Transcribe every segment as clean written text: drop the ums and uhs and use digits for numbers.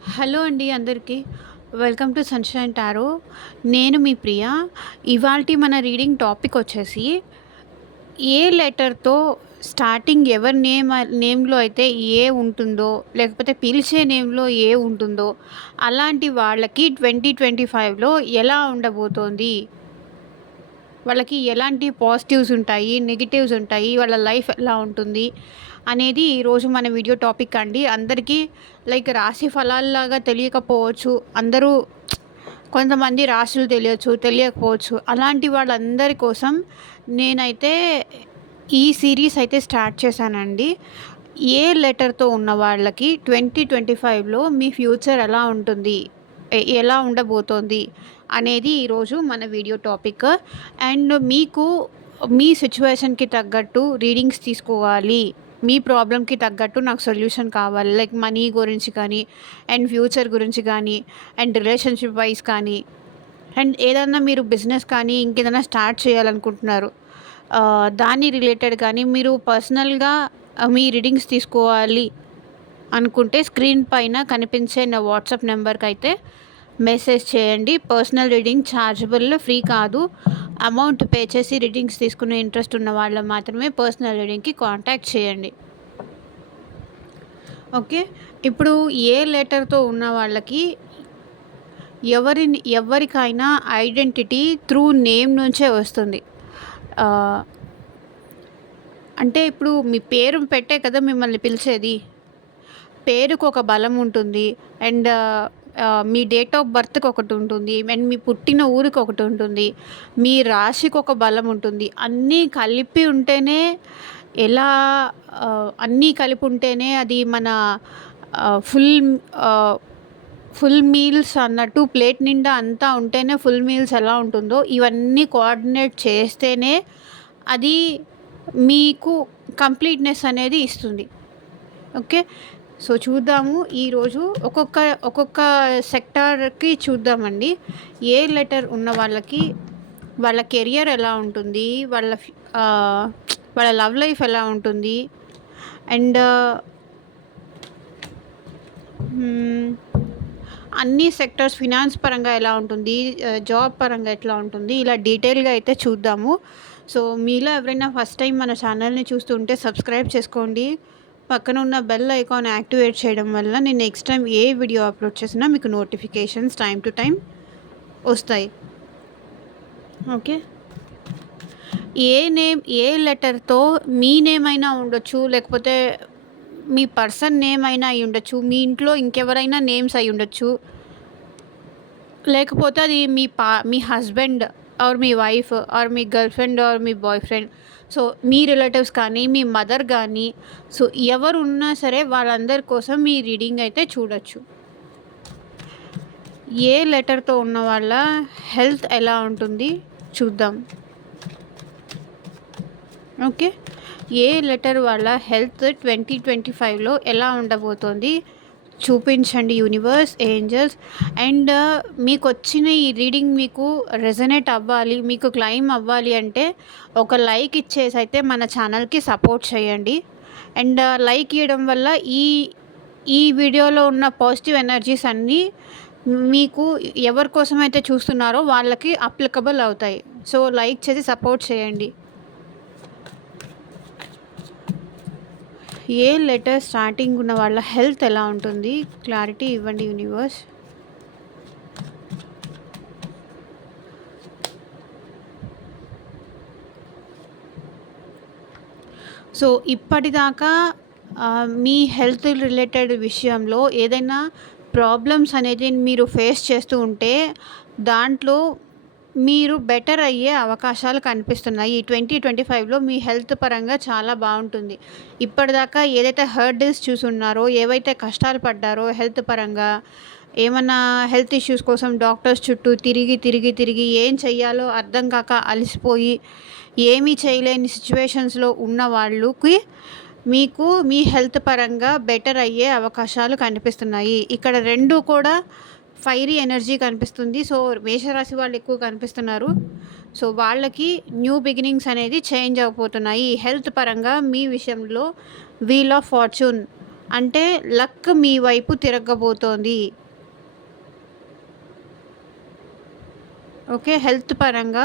Hello అండి అందరికీ. Welcome to sunshine tarot. నేను మీ ప్రియ. ఇవాల్టి మన రీడింగ్ టాపిక్ వచ్చేసి ఏ లెటర్‌తో స్టార్టింగ్ ఎవరి నేమ్‌లో అయితే ఏ ఉంటుందో, లేకపోతే పిలిచే నేమ్‌లో ఏ ఉంటుందో, అలాంటి వాళ్ళకి 2025లో ఎలా ఉండబోతోంది? వాళ్ళకి ఎలాంటి పాజిటివ్స్ ఉంటాయి, నెగెటివ్స్ ఉంటాయి, వాళ్ళ లైఫ్ ఎలా ఉంటుంది అనేది ఈరోజు మన వీడియో టాపిక్ అండి. అందరికీ లైక్ రాశి ఫలాల్లాగా తెలియకపోవచ్చు. కొంతమంది రాశులు తెలియకపోవచ్చు. అలాంటి వాళ్ళందరి కోసం నేనైతే ఈ సిరీస్ అయితే స్టార్ట్ చేశానండి. ఏ లెటర్‌తో ఉన్న వాళ్ళకి 2025లో మీ ఫ్యూచర్ ఎలా ఉంటుంది? ఎలా ఉండబోతోంది? అనేది ఈరోజు మన వీడియో టాపిక్. అండ్ మీకు మీ సిట్యుయేషన్‌కి తగ్గట్టు రీడింగ్స్ తీసుకోవాలి. మీ ప్రాబ్లమ్‌కి తగ్గట్టు నాకు సొల్యూషన్ కావాలి. లైక్ మనీ గురించి కానీ, అండ్ ఫ్యూచర్ గురించి కానీ, అండ్ రిలేషన్‌షిప్ వైస్ కానీ, అండ్ ఏదన్నా మీరు బిజినెస్ కానీ, ఇంకేదైనా స్టార్ట్ చేయాలనుకుంటున్నారు. దాని రిలేటెడ్ కానీ మీరు పర్సనల్‌గా మీ రీడింగ్స్ తీసుకోవాలి అనుకుంటే స్క్రీన్ పైన కనిపించే నా వాట్సాప్ నెంబర్‌కైతే మెసేజ్ చేయండి. పర్సనల్ రీడింగ్ ఛార్జబుల్, ఫ్రీ కాదు. అమౌంట్ పే చేసి రీడింగ్స్ తీసుకునే ఇంట్రెస్ట్ ఉన్న వాళ్ళు మాత్రమే పర్సనల్ రీడింగ్‌కి కాంటాక్ట్ చేయండి. ఓకే. ఇప్పుడు ఏ లెటర్‌తో ఉన్న వాళ్ళకి ఎవరికైనా ఐడెంటిటీ త్రూ నేమ్ నుంచే వస్తుంది. ఆహ్, అంటే ఇప్పుడు మీ పేరు పెట్టే కదా మిమ్మల్ని పిలిచేది. పేరుకు ఒక బలం ఉంటుంది. అండ్ మీ డేట్ ఆఫ్ బర్త్‌కి ఒకటి ఉంటుంది. అండ్ మీ పుట్టిన ఊరికి ఒకటి ఉంటుంది. మీ రాశికి ఒక బలం ఉంటుంది. ఎలా అన్నీ కలిపి ఉంటేనే అది మన ఆహ్, ఫుల్ ఆహ్, ఫుల్ మీల్స్ అన్నట్టు ప్లేట్ నిండా అంతా ఉంటేనే ఫుల్ మీల్స్ ఎలా ఉంటుందో, ఇవన్నీ కోఆర్డినేట్ చేస్తేనే అది మీకు కంప్లీట్‌నెస్ అనేది ఇస్తుంది. ఓకే. సో, చూద్దాము ఈరోజు ఒక్కొక్క సెక్టార్‌కి చూద్దామండి. ఏ లెటర్ ఉన్న వాళ్ళకి వాళ్ళ కెరియర్ ఎలా ఉంటుంది? ఆహ్, వాళ్ళ లవ్ లైఫ్ ఎలా ఉంటుంది? అండ్ హ్మ్. అన్ని సెక్టార్స్ ఫినాన్స్ పరంగా ఎలా ఉంటుంది? జాబ్ పరంగా ఎట్లా ఉంటుంది? ఇలా డీటెయిల్‌గా అయితే చూద్దాము. సో, మీలో ఎవరైనా ఫస్ట్ టైం మన ఛానల్‌ని చూస్తుంటే సబ్స్క్రైబ్ చేసుకోండి. పక్కన ఉన్న బెల్ ఐకాన్ యాక్టివేట్ చేయడం వల్ల నేను నెక్స్ట్ టైం ఏ వీడియో అప్లోడ్ చేసినా మీకు నోటిఫికేషన్స్ టైమ్ టు టైమ్ వస్తాయి. ఓకే. ఏ లెటర్‌తో మీ నేమ్ అయినా ఉండొచ్చు. లేకపోతే మీ పర్సన్ నేమ్ అయినా అయ్యుండొచ్చు. మీ ఇంట్లో ఇంకెవరైనా నేమ్స్ అయ్యుండొచ్చు. లేకపోతే అది మీ హస్బెండ్ ఆర్ మీ వైఫ్ ఆర్ మీ గర్ల్‌ఫ్రెండ్ ఆర్ మీ బాయ్‌ఫ్రెండ్. సో, మీ రిలేటివ్స్ కానీ, మీ మదర్ గానీ, సో, ఎవరున్నా సరే వాళ్ళందరి కోసం మీ రీడింగ్ అయితే చూడొచ్చు. ఏ లెటర్‌తో ఉన్న వాళ్ళ హెల్త్ ఎలా ఉంటుంది చూద్దాం. ఓకే. ఏ లెటర్ వాళ్ళ హెల్త్ 2025లో ఎలా ఉండబోతోంది చూపించండి యూనివర్స్, ఏంజెల్స్. అండ్ మీకొచ్చిన ఈ రీడింగ్ మీకు రెజొనేట్ అవ్వాలి, మీకు క్లెయిమ్ అవ్వాలి అంటే ఒక లైక్ ఇచ్చేసి అయితే మన ఛానల్‌కి సపోర్ట్ చేయండి. అండ్ లైక్ ఇయ్యడం వల్ల ఈ ఈ వీడియోలో ఉన్న పాజిటివ్ ఎనర్జీస్ అన్నీ మీకు ఎవరి కోసమైతే చూస్తున్నారో వాళ్ళకి అప్లికబుల్ అవుతాయి. సో, లైక్ చేసి సపోర్ట్ చేయండి. ఏ లెటర్ స్టార్టింగ్ ఉన్న వాళ్ళ హెల్త్ ఎలా ఉంటుంది? క్లారిటీ ఇవ్వండి యూనివర్స్. సో, ఇప్పటిదాకా మీ హెల్త్ రిలేటెడ్ విషయంలో ఏదైనా ప్రాబ్లమ్స్ అనేది మీరు ఫేస్ చేస్తూ ఉంటే, దాంట్లో మీరు బెటర్ అయ్యే అవకాశాలు కనిపిస్తున్నాయి. ఈ 2025లో మీ హెల్త్ పరంగా చాలా బావుంటుంది. ఇప్పటిదాకా ఏదైతే హర్డిల్స్ చూసున్నారో, ఏవైతే కష్టాలు పడ్డారో హెల్త్ పరంగా, ఏమన్నా హెల్త్ ఇష్యూస్ కోసం డాక్టర్స్ చుట్టూ తిరిగి ఏం చెయ్యాలో అర్థం కాక అలసిపోయి, ఏమీ చేయలేని సిచ్యువేషన్స్‌లో ఉన్న వాళ్ళకి మీకు మీ హెల్త్ పరంగా బెటర్ అయ్యే అవకాశాలు కనిపిస్తున్నాయి. ఇక్కడ 2 కూడా ఫైరీ ఎనర్జీ కనిపిస్తుంది. సో, మేషరాశి వాళ్ళు ఎక్కువ కనిపిస్తున్నారు. సో, వాళ్ళకి న్యూ బిగినింగ్స్ అనేది చేంజ్ అవ్వబోతున్నాయి. హెల్త్ పరంగా మీ విషయంలో వీల్ ఆఫ్ ఫార్చ్యూన్ అంటే లక్ మీ వైపు తిరగబోతోంది. ఓకే. హెల్త్ పరంగా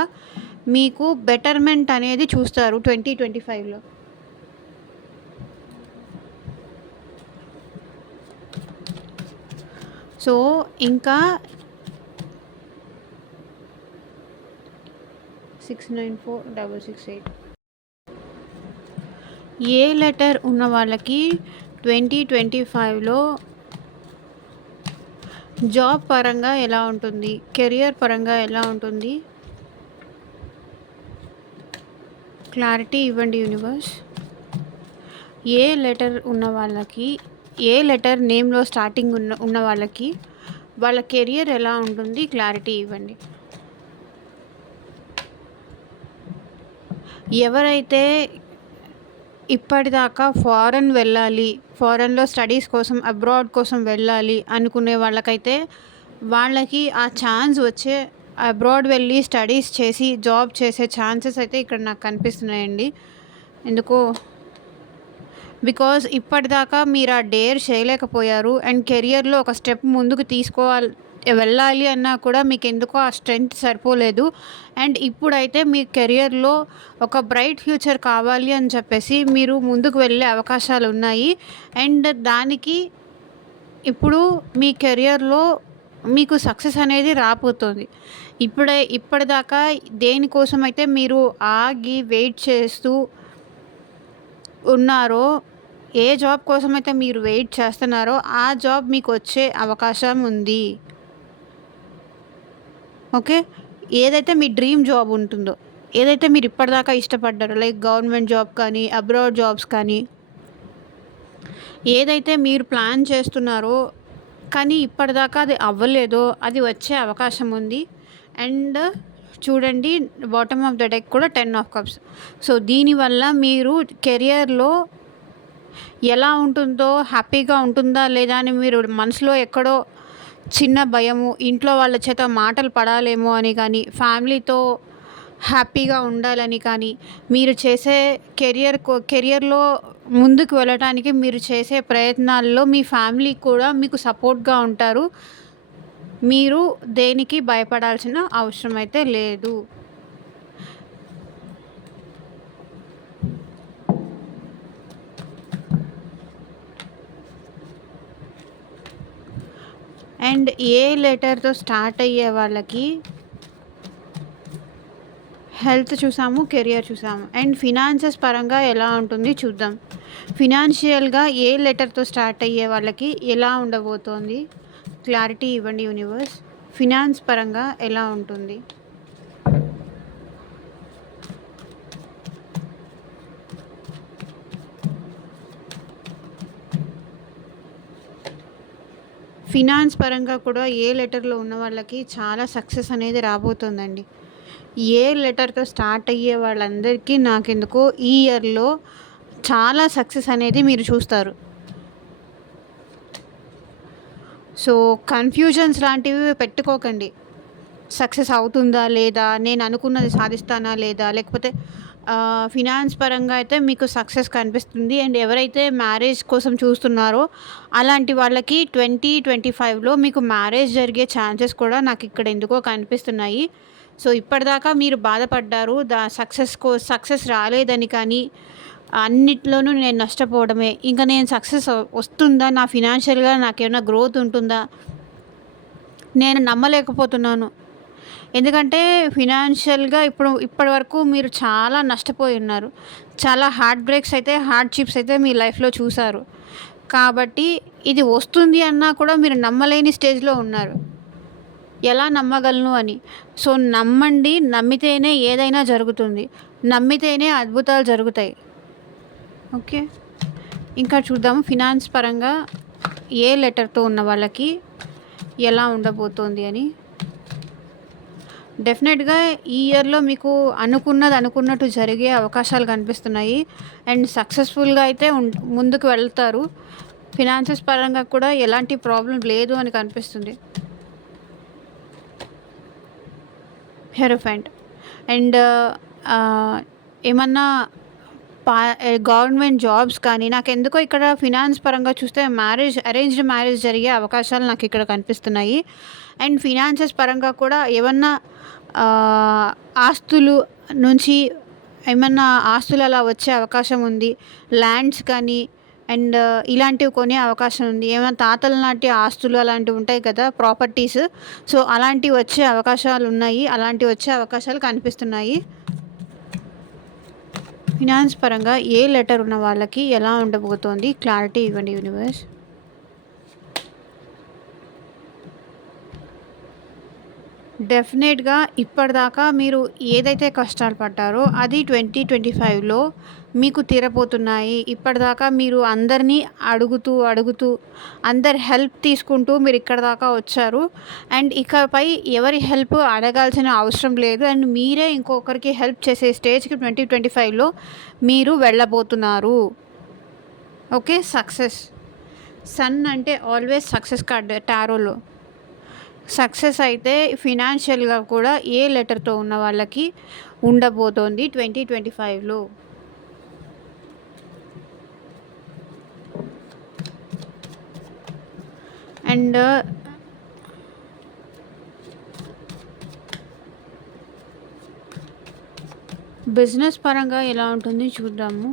మీకు బెటర్‌మెంట్ అనేది చూస్తారు 2025లో. సో, ఇంకా 694668 ఏ లెటర్ ఉన్న వాళ్ళకి 2025లో జాబ్ పరంగా ఎలా ఉంటుంది? కెరియర్ పరంగా ఎలా ఉంటుంది? క్లారిటీ ఇవ్వండి యూనివర్స్. ఏ లెటర్ ఉన్న వాళ్ళకి, ఏ లెటర్ నేమ్‌లో స్టార్టింగ్ ఉన్న వాళ్ళకి వాళ్ళ కెరియర్ ఎలా ఉంటుంది? క్లారిటీ ఇవ్వండి. ఎవరైతే ఇప్పటిదాకా ఫారెన్ వెళ్ళాలి, ఫారెన్‌లో స్టడీస్ కోసం, అబ్రాడ్ కోసం వెళ్ళాలి అనుకునే వాళ్ళకైతే వాళ్ళకి ఆ ఛాన్స్ వచ్చే అబ్రాడ్ వెళ్ళి స్టడీస్ చేసి జాబ్ చేసే ఛాన్సెస్ అయితే ఇక్కడ నాకు కనిపిస్తున్నాయండి. ఎందుకో బికాజ్ ఇప్పటిదాకా మీరు ఆ డేర్ చేయలేకపోయారు అండ్ కెరియర్‌లో ఒక స్టెప్ ముందుకు వెళ్ళాలి అన్నా కూడా మీకు ఎందుకో ఆ స్ట్రెంగ్త్ సరిపోలేదు. అండ్ ఇప్పుడైతే మీ కెరియర్‌లో ఒక బ్రైట్ ఫ్యూచర్ కావాలి అని చెప్పేసి మీరు ముందుకు వెళ్ళే అవకాశాలు ఉన్నాయి. అండ్ దానికి ఇప్పుడు మీ కెరియర్‌లో మీకు సక్సెస్ అనేది రాబోతోంది. ఇప్పటిదాకా దేనికోసమైతే మీరు ఆగి వెయిట్ చేస్తూ ఉన్నారో, ఏ జాబ్ కోసమైతే మీరు వెయిట్ చేస్తున్నారో ఆ జాబ్ మీకు వచ్చే అవకాశం ఉంది. ఓకే. ఏదైతే మీ డ్రీమ్ జాబ్ ఉంటుందో, ఏదైతే మీరు ఇప్పటిదాకా ఇష్టపడ్డారో లైక్ గవర్నమెంట్ జాబ్ కానీ, అబ్రాడ్ జాబ్స్ కానీ, ఏదైతే మీరు ప్లాన్ చేస్తున్నారో కానీ ఇప్పటిదాకా అది అవ్వలేదో అది వచ్చే అవకాశం ఉంది. అండ్ చూడండి బాటమ్ ఆఫ్ ద డెక్ కూడా 10 ఆఫ్ కప్స్. సో దీనివల్ల మీరు కెరియర్‌లో ఎలా ఉంటుందో, హ్యాపీగా ఉంటుందా లేదా అని మీరు మనసులో ఎక్కడో చిన్న భయము, ఇంట్లో వాళ్ళ చేత మాటలు పడాలేమో అని కానీ, ఫ్యామిలీతో హ్యాపీగా ఉండాలని కానీ, మీరు చేసే కెరియర్‌లో ముందుకు వెళ్ళటానికి మీరు చేసే ప్రయత్నాల్లో మీ ఫ్యామిలీ కూడా మీకు సపోర్ట్‌గా ఉంటారు. మీరు దేనికి భయపడాల్సిన అవసరం అయితే లేదు. అండ్ ఏ లెటర్‌తో స్టార్ట్ అయ్యే వాళ్ళకి హెల్త్ చూసాము, కెరియర్ చూసాము. అండ్ ఫినాన్సెస్ పరంగా ఎలా ఉంటుంది చూద్దాం. ఫినాన్షియల్‌గా ఏ లెటర్‌తో స్టార్ట్ అయ్యే వాళ్ళకి ఎలా ఉండబోతోంది? క్లారిటీ ఇవ్వండి యూనివర్స్. ఫినాన్స్ పరంగా ఎలా ఉంటుంది? ఫినాన్స్ పరంగా కూడా ఏ లెటర్‌లో ఉన్న వాళ్ళకి చాలా సక్సెస్ అనేది రాబోతోందండి. ఏ లెటర్‌తో స్టార్ట్ అయ్యే వాళ్ళందరికీ నాకెందుకో ఈ ఇయర్‌లో చాలా సక్సెస్ అనేది మీరు చూస్తారు. సో కన్‌ఫ్యూజన్స్ లాంటివి పెట్టుకోకండి. సక్సెస్ అవుతుందా లేదా? నేను అనుకున్నది సాధిస్తానా లేదా? లేకపోతే ఫినాన్స్ పరంగా అయితే మీకు సక్సెస్ కనిపిస్తుంది. అండ్ ఎవరైతే మ్యారేజ్ కోసం చూస్తున్నారో అలాంటి వాళ్ళకి 2025లో మీకు మ్యారేజ్ జరిగే ఛాన్సెస్ కూడా నాకు ఇక్కడ ఎందుకో కనిపిస్తున్నాయి. సో ఇప్పటిదాకా మీరు బాధపడ్డారు. సక్సెస్ రాలేదని కానీ, అన్నిట్లోనూ నేను నష్టపోవడమే. ఇంకా నేను సక్సెస్ వస్తుందా? నా ఫినాన్షియల్‌గా నాకేమైనా గ్రోత్ ఉంటుందా? నేను నమ్మలేకపోతున్నాను. ఎందుకంటే ఫినాన్షియల్‌గా ఇప్పటివరకు మీరు చాలా నష్టపోయి ఉన్నారు. చాలా హార్డ్‌షిప్స్ అయితే మీ లైఫ్‌లో చూసారు. కాబట్టి ఇది వస్తుంది అన్నా కూడా మీరు నమ్మలేని స్టేజ్‌లో ఉన్నారు. ఎలా నమ్మగలను అని. సో నమ్మండి. నమ్మితేనే ఏదైనా జరుగుతుంది. నమ్మితేనే అద్భుతాలు జరుగుతాయి. ఓకే. ఇంకా చూద్దాము ఫినాన్స్ పరంగా ఏ లెటర్‌తో ఉన్న వాళ్ళకి ఎలా ఉండబోతోంది అని. డెఫినెట్‌గా ఈ ఇయర్‌లో మీకు అనుకున్నట్టు జరిగే అవకాశాలు కనిపిస్తున్నాయి. అండ్ సక్సెస్‌ఫుల్‌గా అయితే ముందుకు వెళ్తారు. ఫినాన్సెస్ పరంగా కూడా ఎలాంటి ప్రాబ్లమ్ లేదు అని కనిపిస్తుంది. హెరోఫెంట్ అండ్ ఏమన్నా పా గవర్నమెంట్ జాబ్స్ కానీ నాకెందుకో ఇక్కడ ఫినాన్స్ పరంగా చూస్తే అరేంజ్డ్ మ్యారేజ్ జరిగే అవకాశాలు నాకు ఇక్కడ కనిపిస్తున్నాయి. అండ్ ఫినాన్సెస్ పరంగా కూడా ఏమన్నా ఆస్తులు నుంచి ఏమన్నా ఆస్తులు అలా వచ్చే అవకాశం ఉంది. ల్యాండ్స్ కానీ అండ్ ఇలాంటివి కొనే అవకాశం ఉంది. ఏమైనా తాతల నాటి ఆస్తులు అలాంటివి ఉంటాయి కదా, ప్రాపర్టీస్. సో అలాంటివి వచ్చే అవకాశాలు ఉన్నాయి. అలాంటివి వచ్చే అవకాశాలు కనిపిస్తున్నాయి. ఫినాన్స్ పరంగా ఏ లెటర్ ఉన్న వాళ్ళకి ఎలా ఉండబోతోంది, క్లారిటీ ఇవ్వండి యూనివర్స్. డెఫినెట్గా ఇప్పటిదాకా మీరు ఏదైతే కష్టాలు పడ్డారో అది 2025లో మీకు తీరబోతున్నాయి. ఇప్పటిదాకా మీరు అందరినీ అడుగుతూ అందరి హెల్ప్ తీసుకుంటూ మీరు ఇక్కడ దాకా వచ్చారు. అండ్ ఇకపై ఎవరి హెల్ప్ అడగాల్సిన అవసరం లేదు. అండ్ మీరే ఇంకొకరికి హెల్ప్ చేసే స్టేజ్కి 2025లో మీరు వెళ్ళబోతున్నారు. Okay, success. సన్ అంటే ఆల్వేస్ సక్సెస్ కార్డ్ టారోలో. సక్సెస్ అయితే ఫినాన్షియల్గా కూడా ఏ లెటర్తో ఉన్న వాళ్ళకి ఉండబోతోంది 2025లో. అండ్ బిజినెస్ పరంగా ఎలా ఉంటుంది చూద్దాము.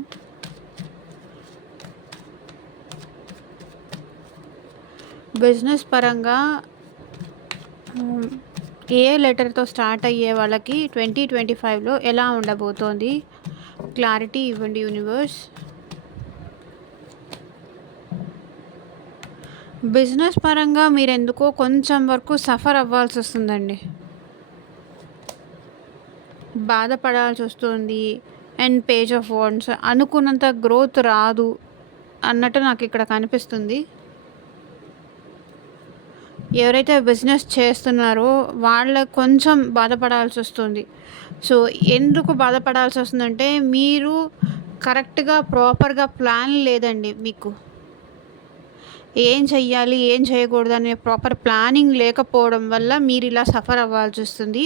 బిజినెస్ పరంగా ఏ లెటర్తో స్టార్ట్ అయ్యే వాళ్ళకి 2025లో ఎలా ఉండబోతోంది, క్లారిటీ ఇవ్వండి యూనివర్స్. బిజినెస్ పరంగా మీరు ఎందుకో కొంచెం వరకు సఫర్ అవ్వాల్సి వస్తుందండి, బాధపడాల్సి వస్తుంది. అండ్ పేజ్ ఆఫ్ వాండ్స్, అనుకున్నంత గ్రోత్ రాదు అన్నట్టు నాకు ఇక్కడ కనిపిస్తుంది. ఎవరైతే బిజినెస్ చేస్తున్నారో వాళ్ళకు కొంచెం బాధపడాల్సి వస్తుంది. సో ఎందుకు బాధపడాల్సి వస్తుందంటే మీరు కరెక్ట్గా ప్రాపర్గా ప్లాన్ లేదండి. మీకు ఏం చెయ్యాలి ఏం చేయకూడదు అనే ప్రాపర్ ప్లానింగ్ లేకపోవడం వల్ల మీరు ఇలా సఫర్ అవ్వాల్సి వస్తుంది.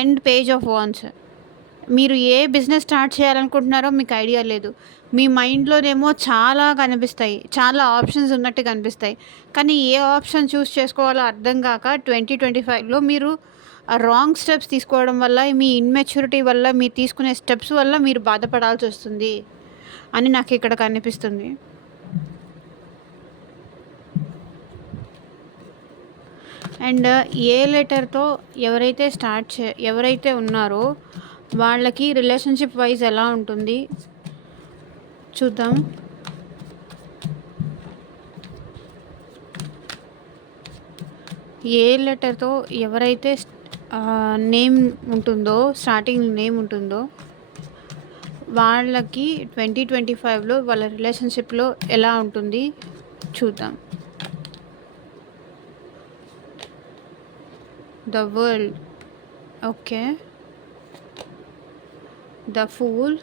అండ్ పేజ్ ఆఫ్ వాండ్స్, మీరు ఏ బిజినెస్ స్టార్ట్ చేయాలనుకుంటున్నారో మీకు ఐడియా లేదు. మీ మైండ్లోనేమో చాలా కనిపిస్తాయి, చాలా ఆప్షన్స్ ఉన్నట్టు కనిపిస్తాయి. కానీ ఏ ఆప్షన్ చూస్ చేసుకోవాలో అర్థం కాక 2025లో మీరు రాంగ్ స్టెప్స్ తీసుకోవడం వల్ల, మీ ఇన్మెచ్యూరిటీ వల్ల, మీరు తీసుకునే స్టెప్స్ వల్ల మీరు బాధపడాల్సి వస్తుంది అని నాకు ఇక్కడ కనిపిస్తుంది. అండ్ ఏ లెటర్తో ఎవరైతే ఉన్నారో వాళ్ళకి రిలేషన్షిప్ వైజ్ ఎలా ఉంటుంది చూద్దాం. ఏ లెటర్తో ఎవరైతే నేమ్ ఉంటుందో, స్టార్టింగ్ నేమ్ ఉంటుందో వాళ్ళకి 2025లో వాళ్ళ రిలేషన్షిప్లో ఎలా ఉంటుంది చూద్దాం. The world, okay. The fool,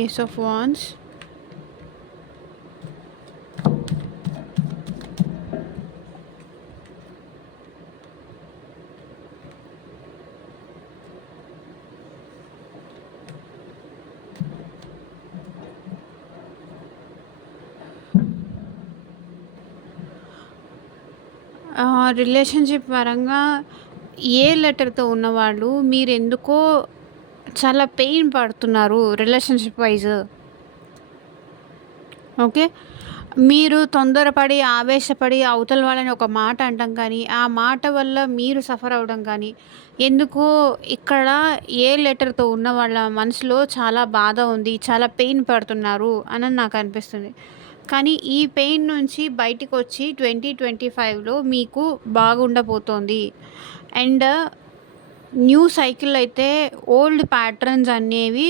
Ace of Wands, relationship పరంగా ఏ లెటర్తో ఉన్నవాళ్ళు మీరు ఎందుకో చాలా పెయిన్ పడుతున్నారు రిలేషన్షిప్ వైజ్. ఓకే, మీరు తొందరపడి ఆవేశపడి అవతల వాళ్ళని ఒక మాట అంటాం కానీ ఆ మాట వల్ల మీరు సఫర్ అవ్వడం కానీ, ఎందుకో ఇక్కడ ఏ లెటర్తో ఉన్న వాళ్ళ మనసులో చాలా బాధ ఉంది, చాలా పెయిన్ పడుతున్నారు అని నాకు అనిపిస్తుంది. కానీ ఈ పెయిన్ నుంచి బయటికి వచ్చి 2025లో మీకు బాగుండబోతోంది. అండ్ న్యూ సైకిల్ అయితే ఓల్డ్ ప్యాటర్న్స్ అనేవి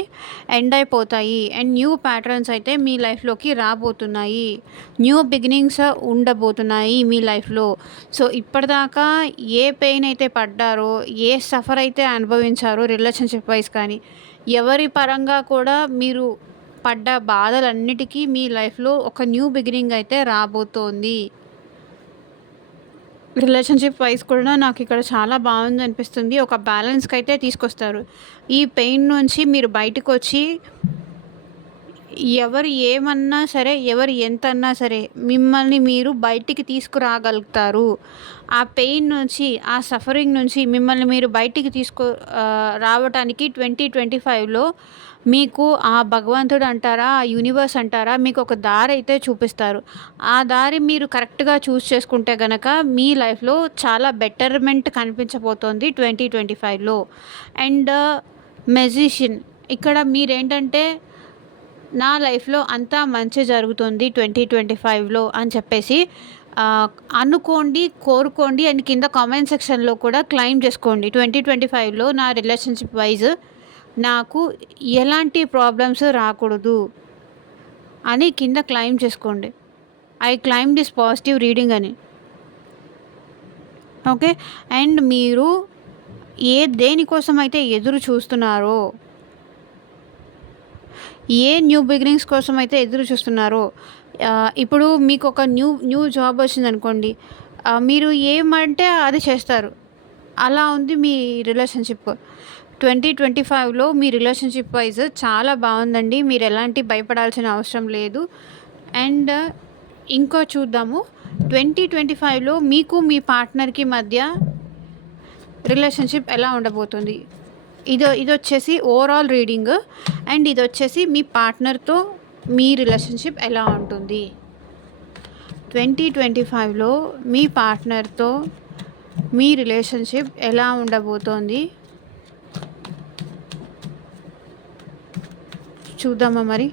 ఎండ్ అయిపోతాయి. అండ్ న్యూ ప్యాటర్న్స్ అయితే మీ లైఫ్లోకి రాబోతున్నాయి. న్యూ బిగినింగ్స్ ఉండబోతున్నాయి మీ లైఫ్లో. సో ఇప్పటిదాకా ఏ పెయిన్ అయితే పడ్డారో, ఏ సఫర్ అయితే అనుభవించారో రిలేషన్షిప్ వైజ్ కానీ, ఎవరి పరంగా కూడా మీరు పడ్డ బాధలన్నిటికీ మీ లైఫ్లో ఒక న్యూ బిగినింగ్ అయితే రాబోతోంది. రిలేషన్‌షిప్ వైస్ కూడా నాకిక్కడ చాలా బావుందనిపిస్తుంది. ఒక బ్యాలెన్స్‌కైతే తీసుకొస్తారు. ఈ పెయిన్ నుంచి మీరు బయటకొచ్చి ఎవరు ఏమన్నా సరే, ఎవరు ఎంతన్నా సరే, మిమ్మల్ని మీరు బయటికి తీసుకురాగలుగుతారు. ఆ పెయిన్ నుంచి, ఆ సఫరింగ్ నుంచి మిమ్మల్ని మీరు బయటికి రావటానికి 2025లో మీకు ఆ భగవంతుడు అంటారా, ఆ యూనివర్స్ అంటారా, మీకొక దారైతే చూపిస్తారు. ఆ దారి మీరు కరెక్ట్‌గా చేసుకుంటే గనక మీ లైఫ్‌లో చాలా బెటర్‌మెంట్ కనిపించబోతోంది 2025లో. అండ్ మెజిషియన్ ఇక్కడ మీరేంటంటే నా లైఫ్‌లో అంతా మంచే జరుగుతుంది 2025లో అని చెప్పేసి అనుకోండి, కోరుకోండి అండ్ కింద కామెంట్ సెక్షన్‌లో కూడా క్లెయిమ్ చేసుకోండి. 2025లో నా రిలేషన్‌షిప్ వైస్ నాకు ఎలాంటి ప్రాబ్లమ్స్ రాకూడదు అని కింద క్లెయిమ్ చేసుకోండి. I claim this positive reading అని. ఓకే. అండ్ మీరు దేనికోసమైతే ఎదురు చూస్తున్నారో, ఏ న్యూ బిగినింగ్స్ కోసం అయితే ఎదురు చూస్తున్నారో, ఇప్పుడు మీకు ఒక న్యూ జాబ్ వచ్చిందనుకోండి, మీరు ఏమంటే అది చేస్తారు. అలా ఉంది మీ రిలేషన్‌షిప్. 2025లో మీ రిలేషన్‌షిప్ వైస్ చాలా బావుందండి. మీరు ఎలాంటి భయపడాల్సిన అవసరం లేదు. అండ్ ఇంకో చూద్దాము. 2025లో మీకు మీ పార్ట్నర్‌కి మధ్య రిలేషన్‌షిప్ ఎలా ఉండబోతుంది. ఇదొచ్చేసి ఓవరాల్ రీడింగ్. అండ్ ఇదొచ్చేసి మీ పార్ట్నర్‌తో మీ రిలేషన్‌షిప్ ఎలా ఉంటుంది. 2025లో మీ పార్ట్నర్‌తో మీ రిలేషన్‌షిప్ ఎలా ఉండబోతోంది చూద్దామా మరి.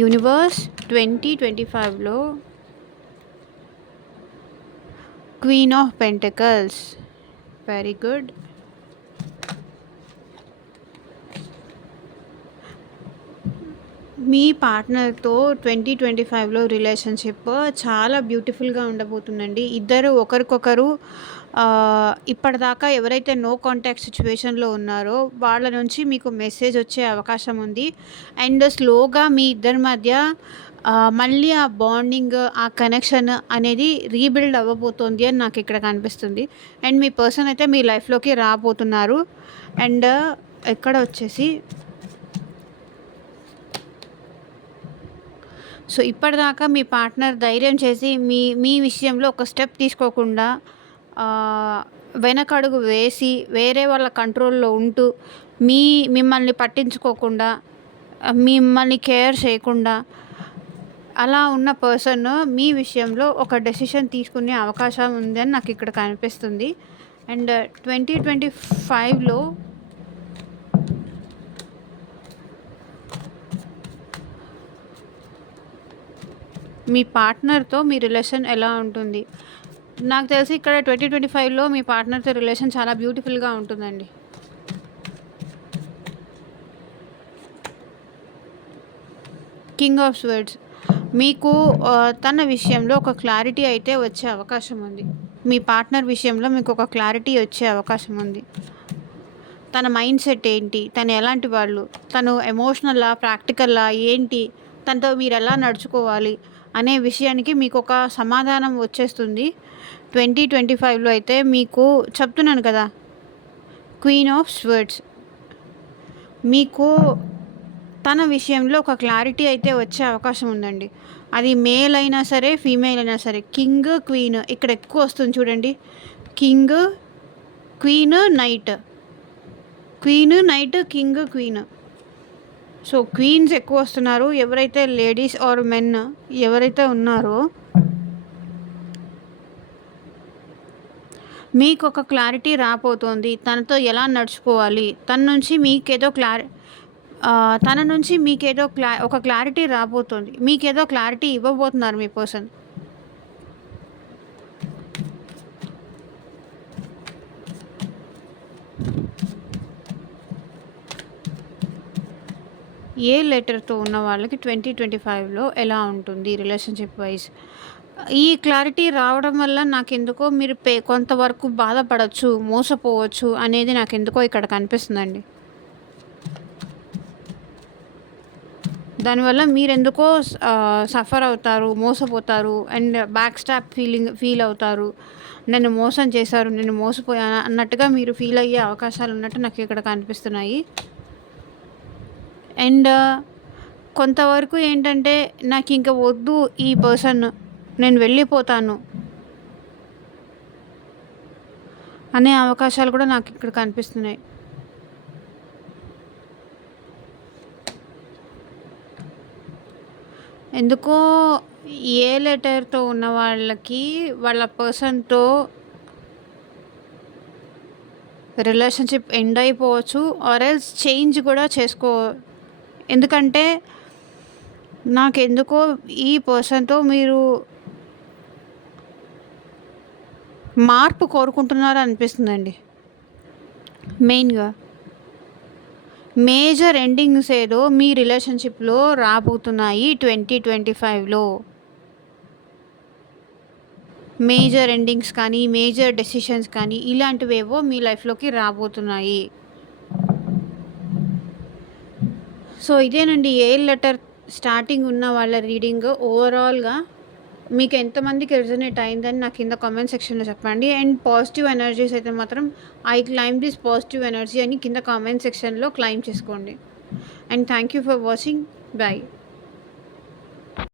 యూనివర్స్ 2025లో queen of pentacles. Very good. మీ పార్ట్నర్‌తో 2025లో రిలేషన్‌షిప్ చాలా బ్యూటిఫుల్‌గా ఉండబోతుందండి. ఇద్దరు ఒకరికొకరు ఇప్పటిదాకా ఎవరైతే నో కాంటాక్ట్ సిట్యుయేషన్‌లో ఉన్నారో వాళ్ళ నుంచి మీకు మెసేజ్ వచ్చే అవకాశం ఉంది. అండ్ స్లోగా మీ ఇద్దరి మధ్య మళ్ళీ ఆ బాండింగ్, ఆ కనెక్షన్ అనేది రీబిల్డ్ అవ్వబోతోంది అని నాకు ఇక్కడ కనిపిస్తుంది. అండ్ మీ పర్సన్ అయితే మీ లైఫ్‌లోకి రాబోతున్నారు. అండ్ ఇక్కడ వచ్చేసి సో ఇప్పటిదాకా మీ పార్ట్నర్ ధైర్యం చేసి మీ విషయంలో ఒక స్టెప్ తీసుకోకుండా వెనకడుగు వేసి వేరే వాళ్ళ కంట్రోల్లో ఉంటూ మిమ్మల్ని పట్టించుకోకుండా, మిమ్మల్ని కేర్ చేయకుండా అలా ఉన్న పర్సన్ మీ విషయంలో ఒక డెసిషన్ తీసుకునే అవకాశం ఉందని నాకు ఇక్కడ కనిపిస్తుంది. అండ్ 2025లో మీ పార్ట్నర్‌తో మీ రిలేషన్ ఎలా ఉంటుంది. నాకు తెలిసి ఇక్కడ 2025లో మీ పార్ట్నర్‌తో రిలేషన్ చాలా బ్యూటిఫుల్‌గా ఉంటుందండి. King of swords. మీకు తన విషయంలో ఒక క్లారిటీ అయితే వచ్చే అవకాశం ఉంది. మీ పార్ట్నర్ విషయంలో మీకు ఒక క్లారిటీ వచ్చే అవకాశం ఉంది. తన మైండ్ సెట్ ఏంటి, తను ఎలాంటి వాళ్ళు, తను ఎమోషనలా, ప్రాక్టికల్లా ఏంటి, తనతో మీరు ఎలా నడుచుకోవాలి అనే విషయానికి మీకు ఒక సమాధానం వచ్చేస్తుంది 2025లో. అయితే మీకు చెప్తున్నాను కదా, క్వీన్ ఆఫ్ స్వర్డ్స్. మీకు తన విషయంలో ఒక క్లారిటీ అయితే వచ్చే అవకాశం ఉందండి. అది మేల్ అయినా సరే, ఫీమేల్ అయినా సరే. కింగ్, క్వీన్ ఇక్కడ ఎక్కువ వస్తుంది చూడండి. King, queen, knight. Queen, knight, king, queen. So queens ఎక్కువ వస్తున్నారు. ఎవరైతే లేడీస్ ఆర్ మెన్ ఎవరైతే ఉన్నారో మీకు ఒక క్లారిటీ రాబోతోంది. తనతో ఎలా నడుచుకోవాలి, తన నుంచి మీకేదో ఒక క్లారిటీ రాబోతోంది. మీకేదో క్లారిటీ ఇవ్వబోతున్నారు మీ పర్సన్. ఏ లెటర్తో ఉన్న వాళ్ళకి 2025లో ఎలా ఉంటుంది రిలేషన్షిప్ వైజ్. ఈ క్లారిటీ రావడం వల్ల నాకెందుకో మీరు కొంతవరకు బాధపడచ్చు, మోసపోవచ్చు అనేది నాకెందుకో ఇక్కడ కనిపిస్తుందండి. దానివల్ల మీరెందుకో సఫర్ అవుతారు, మోసపోతారు అండ్ బ్యాక్ స్టాప్ ఫీల్ అవుతారు. నన్ను మోసం చేశారు, నేను మోసపోయాను అన్నట్టుగా మీరు ఫీల్ అయ్యే అవకాశాలు ఉన్నట్టు నాకు ఇక్కడ కనిపిస్తున్నాయి. అండ్ కొంతవరకు ఏంటంటే నాకింక వద్దు ఈ పర్సన్, నేను వెళ్ళిపోతాను అనే అవకాశాలు కూడా నాకు ఇక్కడ కనిపిస్తున్నాయి. ఎందుకో ఏ లెటర్‌తో ఉన్న వాళ్ళకి వాళ్ళ పర్సన్‌తో రిలేషన్‌షిప్ ఎండ్ అయిపోవచ్చు. ఆర్ ఎల్స్ చేంజ్ కూడా ఎందుకంటే నాకెందుకో ఈ పర్సన్‌తో మీరు మార్పు కోరుకుంటున్నారు అనిపిస్తుందండి. మెయిన్‌గా మేజర్ ఎండింగ్స్ ఏదో మీ రిలేషన్‌షిప్‌లో రాబోతున్నాయి 2025లో. మేజర్ ఎండింగ్స్ కానీ, మేజర్ డెసిషన్స్ కానీ ఇలాంటివేవో మీ లైఫ్‌లోకి రాబోతున్నాయి. సో ఇదేనండి లెటర్ స్టార్టింగ్ ఉన్న వాళ్ళ రీడింగ్. ఓవరాల్‌గా మీకు ఎంతమందికి రెజొనేట్ అయిందని నాకు కింద కామెంట్ సెక్షన్‌లో చెప్పండి. అండ్ పాజిటివ్ ఎనర్జీస్ అయితే మాత్రం I claim this positive energy అని కింద కామెంట్ సెక్షన్‌లో క్లైమ్ చేసుకోండి. And thank you for watching. By.